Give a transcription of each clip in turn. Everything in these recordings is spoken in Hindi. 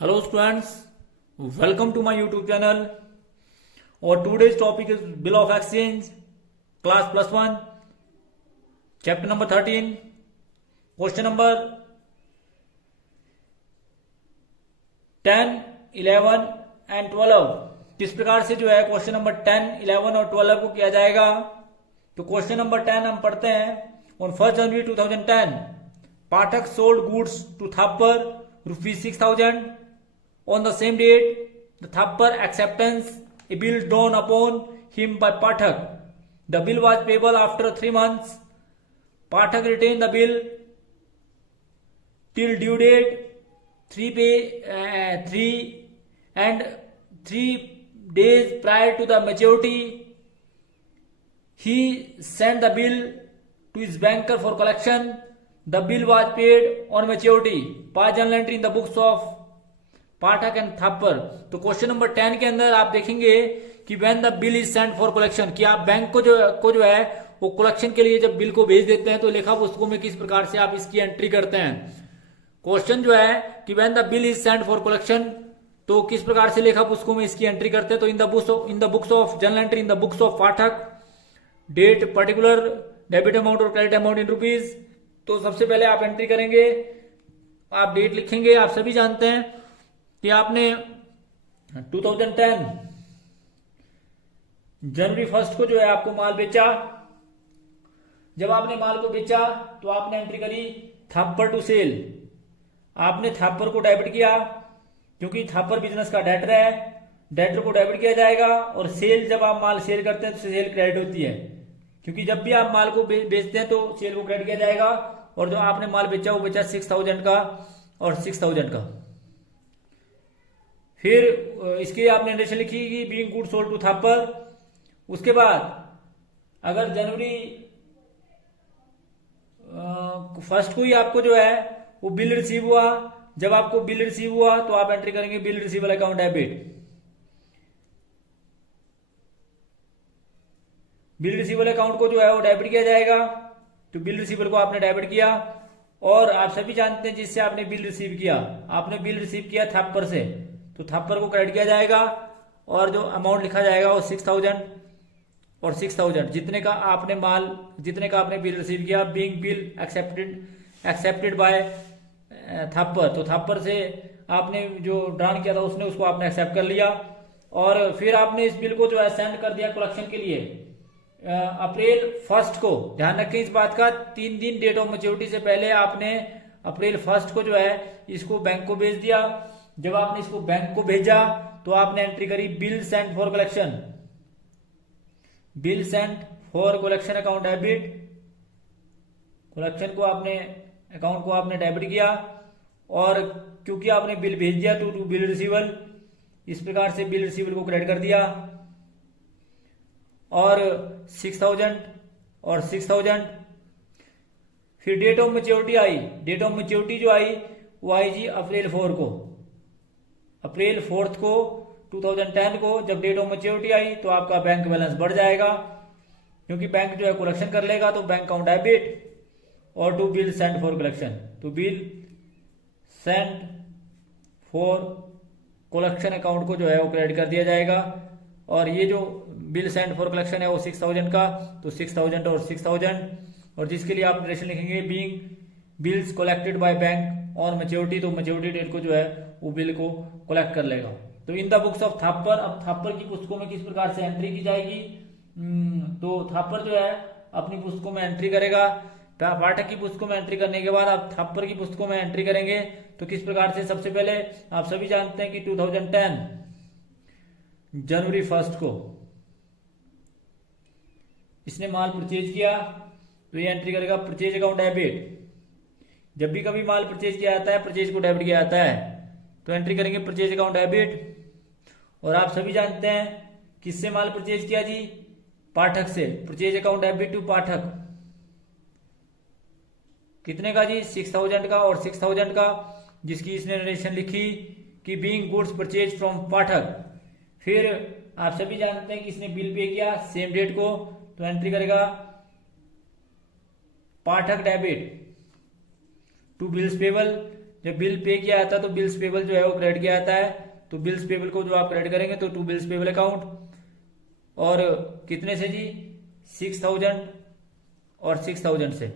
Hello students, welcome to my YouTube channel. Our today's topic is Bill of Exchange, class plus 1, chapter number 13, question number 10, 11 and 12. किस प्रकार से जो है क्वेश्चन नंबर 10, 11 और 12 को किया जाएगा। तो क्वेश्चन नंबर 10 हम पढ़ते हैं। On 1 January 2010 Pathak sold goods to Thapar ₹6,000. On the same date, the Thapar acceptance a bill drawn upon him by Pathak. The bill was payable after 3 months. Pathak retained the bill till due date 3 days prior to the maturity. He sent the bill to his banker for collection. The bill was paid on maturity. Past journal entry in the books of Pathak and Thapar. तो क्वेश्चन नंबर 10 के अंदर आप देखेंगे कि when the bill is sent for collection, कि आप बैंक को जो है वो कलेक्शन के लिए जब बिल को भेज देते हैं तो लेखा पुस्तकों में किस प्रकार से आप इसकी एंट्री करते हैं। क्वेश्चन जो है कि when the bill is sent for collection, तो किस प्रकार से लेखा पुस्तकों में इसकी एंट्री करते हैं। तो in the books of journal entry in the books of Pathak, date particular, debit amount और क्रेडिट अमाउंट इन रुपीज। तो सबसे पहले आप एंट्री करेंगे, आप डेट लिखेंगे। आप सभी जानते हैं कि आपने 2010 जनवरी 1 को जो है आपको माल बेचा। जब आपने माल को बेचा तो आपने एंट्री करी थापर टू सेल। आपने थापर को डेबिट किया क्योंकि थापर बिजनेस का डेटर है, डेटर को डेबिट किया जाएगा। और सेल, जब आप माल सेल करते हैं तो सेल क्रेडिट होती है, क्योंकि जब भी आप माल को बेचते हैं तो सेल को क्रेडिट किया जाएगा। और जो आपने माल बेचा वो बेचा 6,000 का और 6,000 का। फिर इसके आपने नरेशन लिखी कि being good sold to Thapar. उसके बाद अगर जनवरी 1 को ही आपको जो है वो बिल रिसीव हुआ, जब आपको बिल रिसीव हुआ तो आप एंट्री करेंगे bill receivable account debit. Bill receivable account को जो है वो डेबिट किया जाएगा। तो बिल रिसीवेबल को आपने डेबिट किया। और आप सभी जानते हैं जिससे आपने बिल रिसीव किया, आपने बिल रिसीव किया थापर से, तो थापर को क्रेडिट किया जाएगा। और जो अमाउंट लिखा जाएगा वो 6,000 और 6,000 जितने का आपने बिल रिसीव किया। Being bill accepted by Thapar, तो थापर से आपने जो ड्रान किया था उसको आपने एक्सेप्ट कर लिया। और फिर आपने इस बिल को जो है सेंड कर दिया कलेक्शन के लिए अप्रैल 1 को। ध्यान रखें इस बात का, 3 दिन डेट ऑफ मैच्योरिटी से पहले आपने अप्रैल 1 को जो है इसको बैंक को भेज दिया। जब आपने इसको बैंक को भेजा तो आपने एंट्री करी bill sent for collection, bill sent for collection account debit. Collection को आपने अकाउंट को आपने डेबिट किया। और क्योंकि आपने बिल भेज दिया तो टू बिल रिसीवल, इस प्रकार से बिल रिसीवल को क्रेडिट कर दिया। और 6,000 और 6,000। फिर डेट ऑफ मैच्योरिटी आई। डेट ऑफ मैच्योरिटी जो आई वो आई जी अप्रैल 4 को। अप्रैल 4 को 2010 को जब डेट ऑफ मैच्योरिटी आई तो आपका बैंक बैलेंस बढ़ जाएगा, क्योंकि बैंक जो है कलेक्शन कर लेगा। तो बैंक अकाउंट डेबिट और to bill sent for collection, तो bill sent for collection account को जो है वो क्रेडिट कर दिया जाएगा। और ये जो बिल सेंट फॉर कलेक्शन है वो 6,000 का, तो 6,000 और 6,000। और जिसके लिए आप नरेशन लिखेंगे being bills collected by bank on maturity, तो मैच्योरिटी डेट को जो है वो बिल को कलेक्ट कर लेगा। तो in the books of Thapar, अब थापर की पुस्तकों में किस प्रकार से एंट्री की जाएगी। तो थापर जो है अपनी पुस्तकों में एंट्री करेगा। पाठक की पुस्तकों में एंट्री करने के बाद आप थापर की पुस्तकों में एंट्री करेंगे। तो किस प्रकार से, सबसे पहले आप सभी जानते हैं कि 2010 जनवरी 1 को इसने माल परचेज किया, तो ये एंट्री करेगा परचेज अकाउंट डेबिट। जब भी कभी माल परचेज किया जाता है, परचेज को डेबिट किया जाता है, तो एंट्री करेंगे परचेज अकाउंट डेबिट। और आप सभी जानते हैं किससे माल परचेज किया जी, पाठक से। परचेज अकाउंट डेबिट टू पाठक, कितने का जी, 6,000 का और 6,000 का, जिसकी इसने नरेशन लिखी कि बीइंग गुड्स परचेज फ्रॉम पाठक। फिर आप सभी जानते हैं कि इसने बिल पे किया सेम डेट को, तो एंट्री करेगा पाठक डेबिट टू बिल्स पेबल जब बिल पे किया जाता है तो बिल्स पेबल जो है वो क्रेडिट किया जाता है, तो बिल्स पेबल को जो आप क्रेडिट करेंगे तो टू बिल्स पेबल अकाउंट, और कितने से जी 6000 और 6000 से।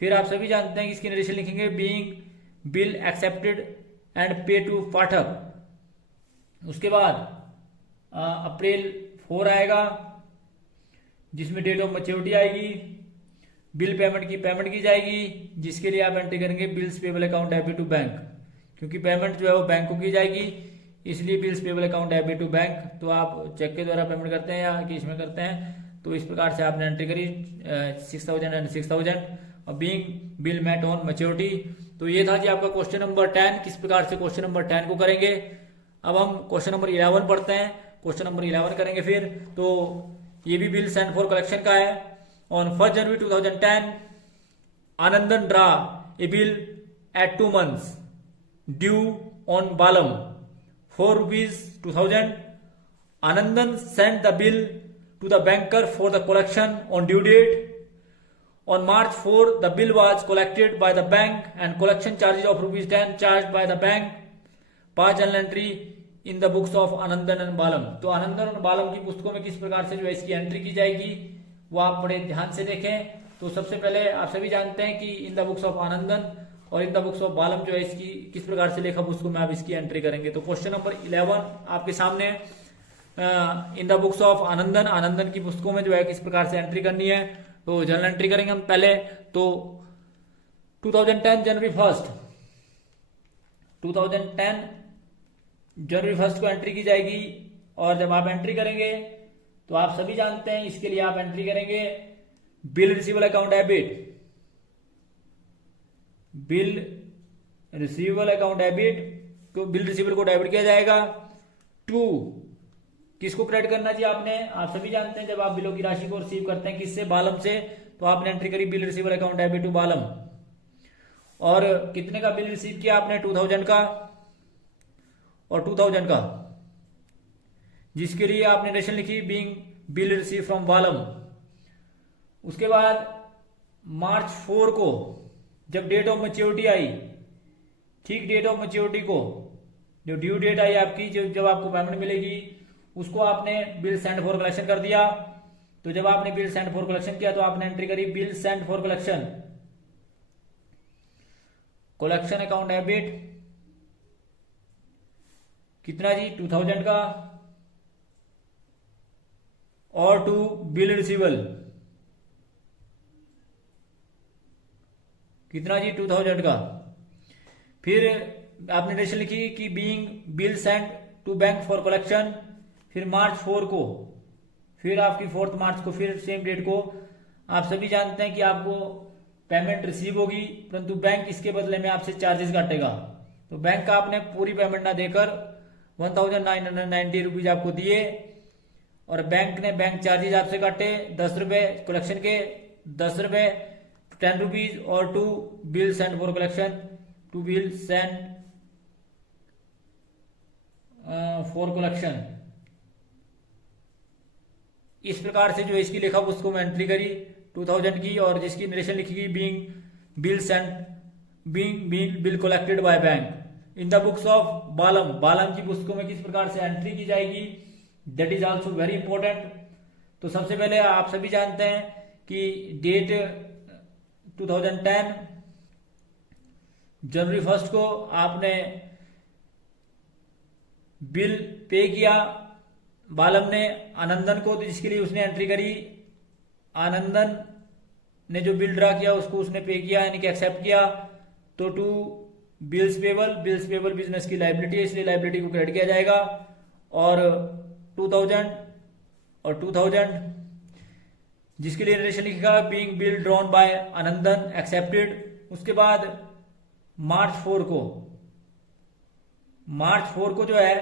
फिर आप सभी जानते हैं कि इसकी नरेशन लिखेंगे being bill accepted and pay to Pathak. उसके बाद अप्रैल 4 आएगा जिसमें डेट ऑफ मैच्योरिटी आएगी, बिल पेमेंट की जाएगी, जिसके लिए आप एंट्री करेंगे bills payable account debit to bank, क्योंकि पेमेंट जो है वो बैंक को की जाएगी, इसलिए bills payable account debit to bank. तो आप चेक के द्वारा पेमेंट करते हैं या कैश में करते हैं, तो इस प्रकार से आपने एंट्री करी 6000 एंड 6000 और being bill met on maturity. तो ये था जी आपका क्वेश्चन नंबर 10। किस प्रकार से क्वेश्चन नंबर 10 को करेंगे। अब हम क्वेश्चन नंबर 11 पढ़ते हैं। क्वेश्चन नंबर 11 करेंगे फिर, तो ये भी बिल सेंड फॉर कलेक्शन का है। On 1 January 2010 Anandan draw a bill eight 2 months due on बालम ₹4 Anandan sent the bill to the banker for the collection on due date. On March 4, the bill was collected by the bank and collection charges of ₹10 charged by the bank. Past journal entry in the books of Anandan and Balam. तो आनंदन और बालम की पुस्तकों में किस प्रकार से जो है इसकी एंट्री की जाएगी वो आप बड़े ध्यान से देखें। तो सबसे पहले आप सभी जानते हैं कि इन द बुक्स ऑफ आनंदन और इन द बुक्स ऑफ बालम जो है इसकी किस प्रकार से लेखा पुस्तकों में आप इसकी एंट्री करेंगे। तो क्वेश्चन नंबर 11 आपके सामने इन the books of Anandan, Anandan की पुस्तकों में जो है किस प्रकार से एंट्री करनी है। तो जर्नल एंट्री करेंगे हम पहले। तो 2010 जनवरी 1 को एंट्री की जाएगी। और जब आप एंट्री करेंगे तो आप सभी जानते हैं इसके लिए आप एंट्री करेंगे bill receivable account debit, bill receivable account debit, तो बिल रिसीवेबल को डेबिट किया जाएगा टू, किसको क्रेडिट करना चाहिए आपने, आप सभी जानते हैं जब आप बिलों की राशि को रिसीव करते हैं किससे, बालम से, तो आपने एंट्री करी bill receivable account debit to Balam. और कितने का बिल रिसीव किया आपने, 2000 का और 2000 का, जिसके लिए आपने रेशन लिखी बीइंग बिल रिसीव फ्रॉम बालम। उसके बाद मार्च 4 को जब डेट ऑफ मैच्योरिटी आई, ठीक डेट ऑफ मैच्योरिटी को जो ड्यू डेट आई आपकी, जब आपको पेमेंट मिलेगी उसको आपने बिल सेंड फॉर कलेक्शन कर दिया। तो जब आपने बिल सेंड फॉर कलेक्शन किया तो आपने एंट्री करी bill send for collection, collection account debit, कितना जी 2000 का, और टू बिल रिसीवेबल, कितना जी 2000 का। फिर आपने रेशन लिखी कि being bill send to bank for collection. फिर मार्च 4 को, फिर आपकी 4 मार्च को, फिर सेम डेट को आप सभी जानते हैं कि आपको पेमेंट रिसीव होगी, परंतु बैंक इसके बदले में आपसे चार्जेस काटेगा। तो बैंक का आपने पूरी पेमेंट ना देकर 1990 रुपीज आपको दिए और बैंक ने बैंक चार्जेस आपसे काटे 10 रुपए कलेक्शन के, 10 रुपए 10 रुपीज, और to bill send for collection, to bill send for collection. इस प्रकार से जो इसकी लेखा पुस्तकों में एंट्री करी 2000 की, और जिसकी नरेशन लिखी गई being bill send, being bill collected by bank in the books of बालम। बालम की पुस्तकों में किस प्रकार से एंट्री की जाएगी, that is also very important. तो सबसे पहले आप सभी जानते हैं कि डेट 2010 जनवरी 1 को आपने बिल पे किया बालम ने आनंदन को, तो जिसके लिए उसने एंट्री करी, आनंदन ने जो बिल ड्रा किया उसको उसने पे किया, यानी कि एक्सेप्ट किया। तो to bills payable, bills payable business की लाइबिलिटी है, इसलिए लाइबिलिटी को क्रेडिट किया जाएगा। और 2000 और 2000 जिसके लिए नरेशन लिखेगा being bill drawn by Anandan accepted. उसके बाद मार्च 4 को, मार्च 4 को जो है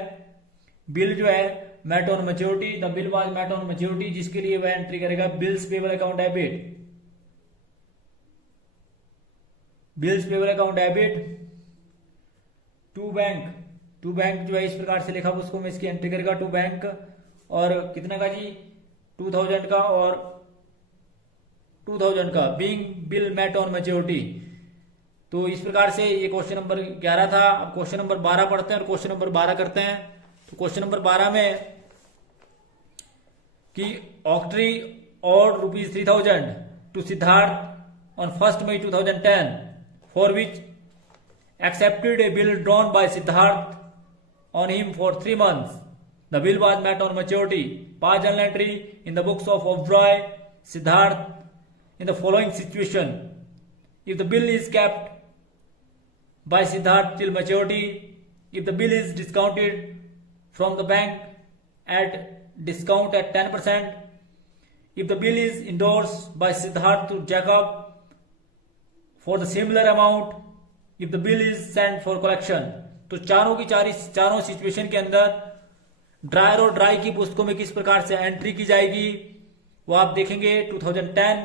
बिल जो है met on maturity, the bill was met on maturity, जिसके लिए वह एंट्री करेगा bills payable account debit, bills payable account debit to bank, to bank जो है इस प्रकार से लिखा उसको में इसकी एंट्री करेगा टू बैंक। और कितना का जी 2000 का और 2000 का being bill met on maturity. तो इस प्रकार से ये क्वेश्चन नंबर 11 था। अब क्वेश्चन नंबर 12 पढ़ते हैं और क्वेश्चन नंबर 12 करते हैं। तो क्वेश्चन नंबर 12 में कि ऑक्ट्री और ₹3000 to Siddharth on 1st May 2010 for which accepted a bill drawn by Siddharth on him for 3 months. The bill was met on maturity. Past journal entry in the books of Oberoi, Siddharth in the following situation. If the bill is kept by Siddharth till maturity, if the bill is discounted from the bank at discount at 10%, if the bill is endorsed by Siddharth to Jacob for the similar amount, if the bill is sent for collection. तो चारों सिचुएशन के अंदर ड्रायर और ड्राई की पुस्तकों में किस प्रकार से एंट्री की जाएगी वो आप देखेंगे। 2010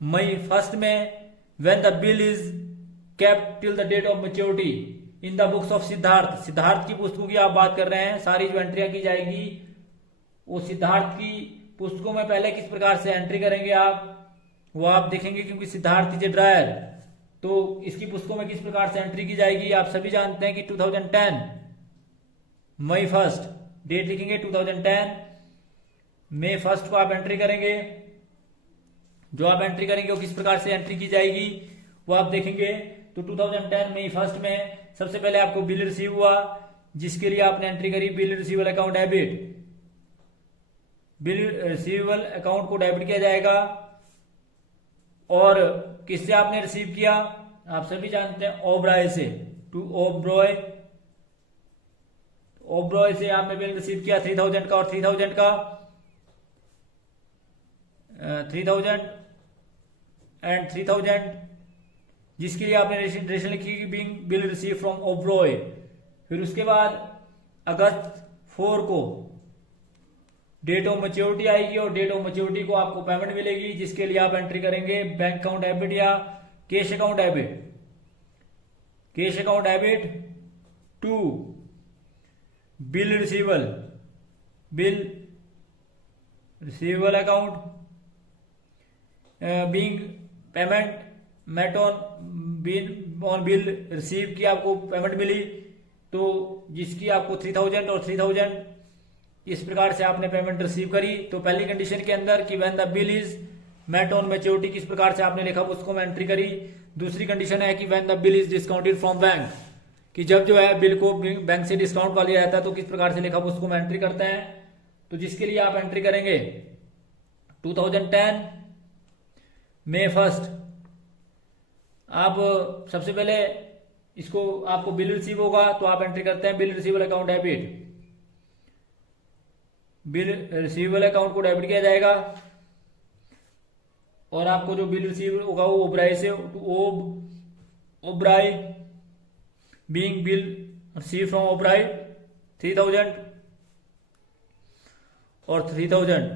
मई 1 में when the bill is kept till the date of maturity in the books of Siddharth की पुस्तकों की आप बात कर रहे हैं। सारी जो एंट्रियां की जाएगी वो सिद्धार्थ की पुस्तकों में पहले किस प्रकार से एंट्री करेंगे आप वो आप देखेंगे, क्योंकि सिद्धार्थ इज ए ड्रायर तो इसकी पुस्तकों में किस प्रकार से एंट्री की जाएगी आप सभी जानते हैं कि 2010 मई 1 डेट लिखेंगे। 2010 मई 1 को आप एंट्री करेंगे। जो आप एंट्री करेंगे वो किस प्रकार से एंट्री की जाएगी वो आप देखेंगे। तो 2010 मई 1 में सबसे पहले आपको बिल रिसीव हुआ जिसके लिए आपने एंट्री करी bill receivable account debit. Bill receivable account को डेबिट किया जाएगा और किससे आपने रिसीव किया आप सभी जानते हैं ओब्रॉय से। टू ओब्रॉय से आपने बिल रिसीव किया 3000 का और 3000 का 3000 एंड 3000 जिसके लिए आपने रेशन लिखी being bill receive from Oberoi. फिर उसके बाद अगस्त 4 को डेट ऑफ मैच्योरिटी आएगी और डेट ऑफ मैच्योरिटी को आपको पेमेंट मिलेगी जिसके लिए आप एंट्री करेंगे बैंक अकाउंट डेबिट या cash account debit. Cash account debit to bill receivable account being payment met on bill receive की आपको पेमेंट मिली तो जिसकी आपको 3000 और 3000 इस प्रकार से आपने पेमेंट रिसीव करी। तो पहली कंडीशन के अंदर कि when the bill is met on maturity किस प्रकार से आपने लिखा उसको मैं एंट्री करी। दूसरी कंडीशन है कि when the bill is discounted from bank कि जब जो है बिल को बैंक से डिस्काउंट वाली रहता है तो किस प्रकार से लिखा उसको मैं एंट्री करते हैं। तो जिसके लिए आप एंट्री करेंगे 2010 मई 1 आप सबसे पहले इसको आपको बिल रिसीव होगा तो आप एंट्री करते हैं bill receivable account debit. Bill receivable account को डेबिट किया जाएगा और आपको जो बिल रिसीव होगा वो ओब्राई से Oberoi being bill receive from Oberoi 3000 और 3000।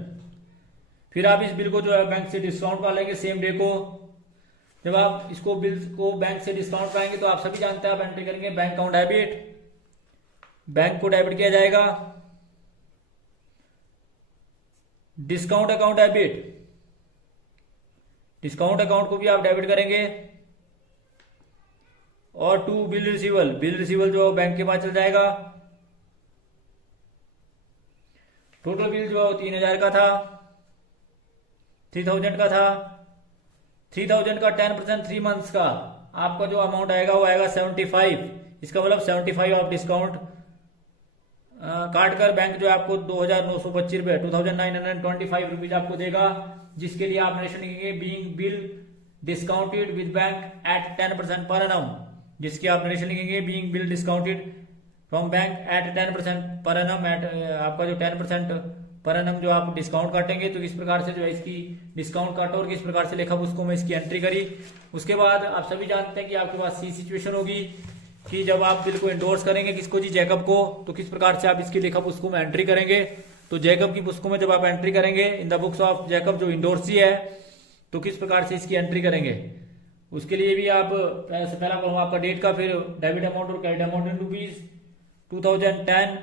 फिर आप इस बिल को जो है बैंक से डिस्काउंट पा लेंगे सेम डे को। जब आप इसको बिल को बैंक से डिस्काउंट पाएंगे तो आप सभी जानते हैं आप एंट्री करेंगे बैंक अकाउंट डेबिट। बैंक को डेबिट किया जाएगा discount account debit. Discount account को भी आप डेबिट करेंगे और टू बिल रिसीवल जो बैंक के पास चल जाएगा। टोटल बिल जो 3000 का था 3000 का था 3000 का 10% 3 मंथ्स का आपका जो अमाउंट आएगा वो आएगा 75। इसका मतलब 75 ऑफ डिस्काउंट काट कर बैंक जो है आपको 2925 रुपए 2925 रुपीज आपको देगा जिसके लिए आप रेशन लिखेंगे being bill discounted with bank at 10% per annum. जिसकी आप रेशन लिखेंगे being bill discounted from bank at 10% per annum. Eight आपका जो 10% पर एनम जो आप डिस्काउंट काटेंगे तो किस प्रकार से जो है इसकी डिस्काउंट काटो और किस प्रकार से लिखा उसको मैं इसकी एंट्री करी। उसके बाद आप सभी जानते हैं कि आपके पास सी सिचुएशन होगी कि जब आप बिल को इंडोर्स करेंगे किसको जी जैकब को तो किस प्रकार से आप इसकी लिखा पुस्तकों में एंट्री करेंगे। तो जैकब की पुस्तकों में जब आप एंट्री करेंगे इन द बुक्स ऑफ जैकब जो इंडोर्सी है तो किस प्रकार से इसकी एंट्री करेंगे उसके लिए भी आप पहला कॉलम आपका डेट का फिर डेबिट अमाउंट और क्रेडिट अमाउंट इन रुपीज 2010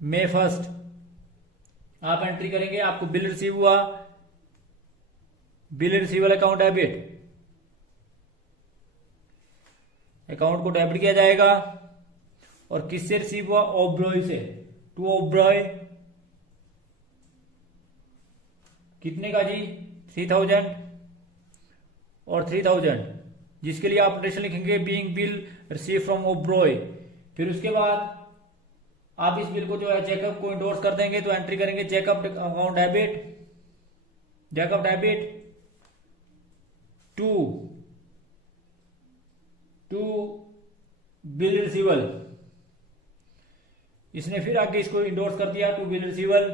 मई 1 आप एंट्री करेंगे। आपको बिल रिसीव हुआ bill receivable account debit account को डेबिट किया जाएगा। और किससे रिसीव हुआ? ओब्रॉय से, टू ओब्रॉय। कितने का जी? 3000 और 3000, जिसके लिए आप ऑपरेशन लिखेंगे being bill receive from Oberoi. फिर उसके बाद आप इस बिल को जो है चेकअप को इंडोर्स कर देंगे, तो एंट्री करेंगे checkup account debit, checkup debit to bill receivable. इसने फिर आगे इसको इंडोर्स कर दिया, to bill receivable,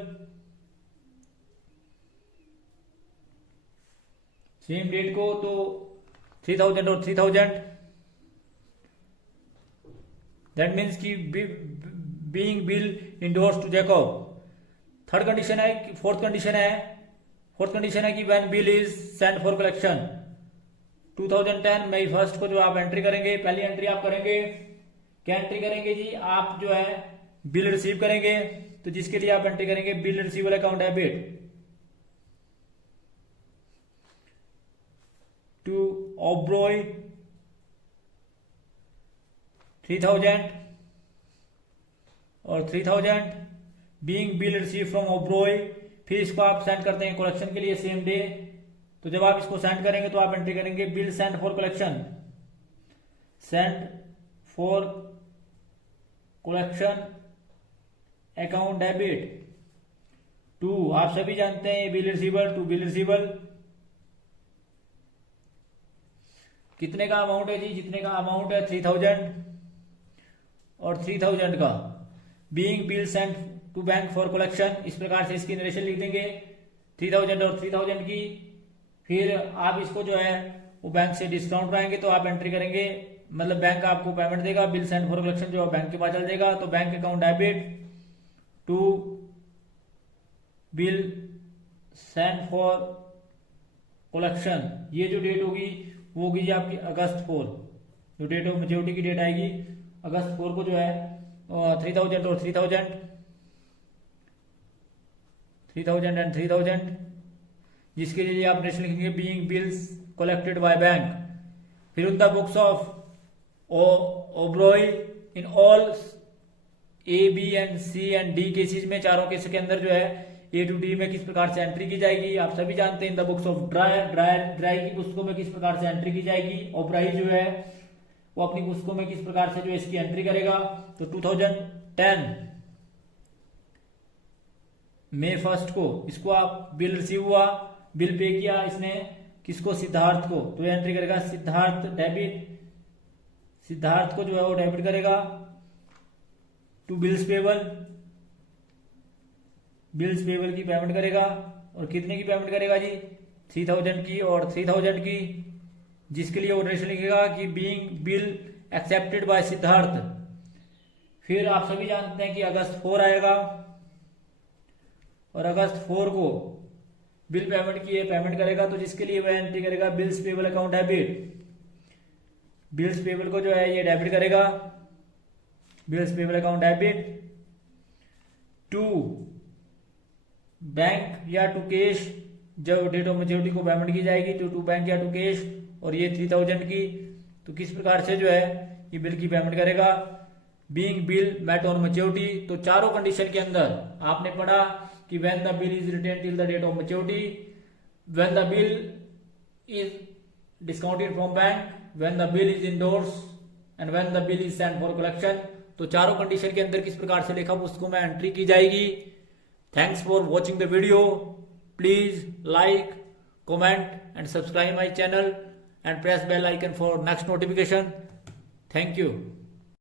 same date को, तो 3000 और 3000। दैट मीन्स की being bill endorse to Jacob. Third condition है, फोर्थ कंडीशन है कि when bill is sent for collection. 2010 मई 1 को जो आप एंट्री करेंगे, पहली एंट्री आप करेंगे, क्या एंट्री करेंगे जी? आप जो है बिल रिसीव करेंगे, तो जिसके लिए आप एंट्री करेंगे bill receivable account debit to Oberoi 3000 और 3000 being bill receive from Oberoi. फिर इसको आप सेंड करते हैं कलेक्शन के लिए सेम डे। तो जब आप इसको सेंड करेंगे तो आप एंट्री करेंगे bill send for collection, send for collection account debit to, आप सभी जानते हैं bill receivable, to bill receivable. कितने का अमाउंट है जी? जितने का अमाउंट है 3000 और 3000 का being bill sent to bank for collection. इस प्रकार से इसकी नरेशन लिख देंगे 3000 और 3000 की। फिर आप इसको जो है वो बैंक से डिस्काउंट पाएंगे, तो आप एंट्री करेंगे, मतलब बैंक आपको पेमेंट देगा, बिल सेंड फॉर कलेक्शन जो बैंक के पास चल जाएगा। तो bank account debit to bill send for collection. ये जो डेट होगी वो होगी जी आपकी अगस्त 4, जो डेट ऑफ मैच्योरिटी की डेट आएगी अगस्त 4 को जो है 3000 और 3000 एंड 3000, जिसके लिए आप नरेशन लिखेंगे being bills collected by bank. फिर in the books of Oberoi in all A, B and C and D cases में, चारों केस के अंदर जो है ए टू डी में किस प्रकार से एंट्री की जाएगी आप सभी जानते हैं। इन द बुक्स ऑफ ड्राई की पुस्तकों में किस प्रकार से एंट्री की जाएगी। ओब्राई जो है वो अपनी पुस्तकों में किस प्रकार से जो है इसकी एंट्री करेगा। तो 2010 मई 1 को इसको आप बिल रिसीव हुआ, बिल पे किया इसने किसको? सिद्धार्थ को। तो एंट्री करेगा सिद्धार्थ डेबिट, सिद्धार्थ को जो है वो डेबिट करेगा to bills payable, bills payable की पेमेंट करेगा। और कितने की पेमेंट करेगा जी? 3000 की और 3000 की, जिसके लिए ऑर्डरेशन लिखेगा कि being bill accepted by Siddharth. फिर आप सभी जानते हैं कि अगस्त 4 आएगा और अगस्त 4 को बिल पेमेंट की पेमेंट करेगा, तो जिसके लिए वह एंट्री करेगा bills payable account debit. Bills payable को जो है ये डेबिट करेगा, bills payable account debit to bank या टू कैश, जब डेट ऑफ मैच्योरिटी को पेमेंट की जाएगी तो टू बैंक या टू कैश। और ये 3000 की, तो किस प्रकार से जो है ये बिल की पेमेंट करेगा being bill met on maturity. तो चारों कंडीशन के अंदर आपने पढ़ा कि when the bill is retained till the date of maturity, when the bill is discounted from bank, when the bill is endorse and when the bill is sent for collection. तो चारों कंडीशन के अंदर किस प्रकार से लेखा पुस्तकों में एंट्री की जाएगी। Thanks for watching the video. Please like, comment and subscribe my channel and press bell icon for next notification. Thank you.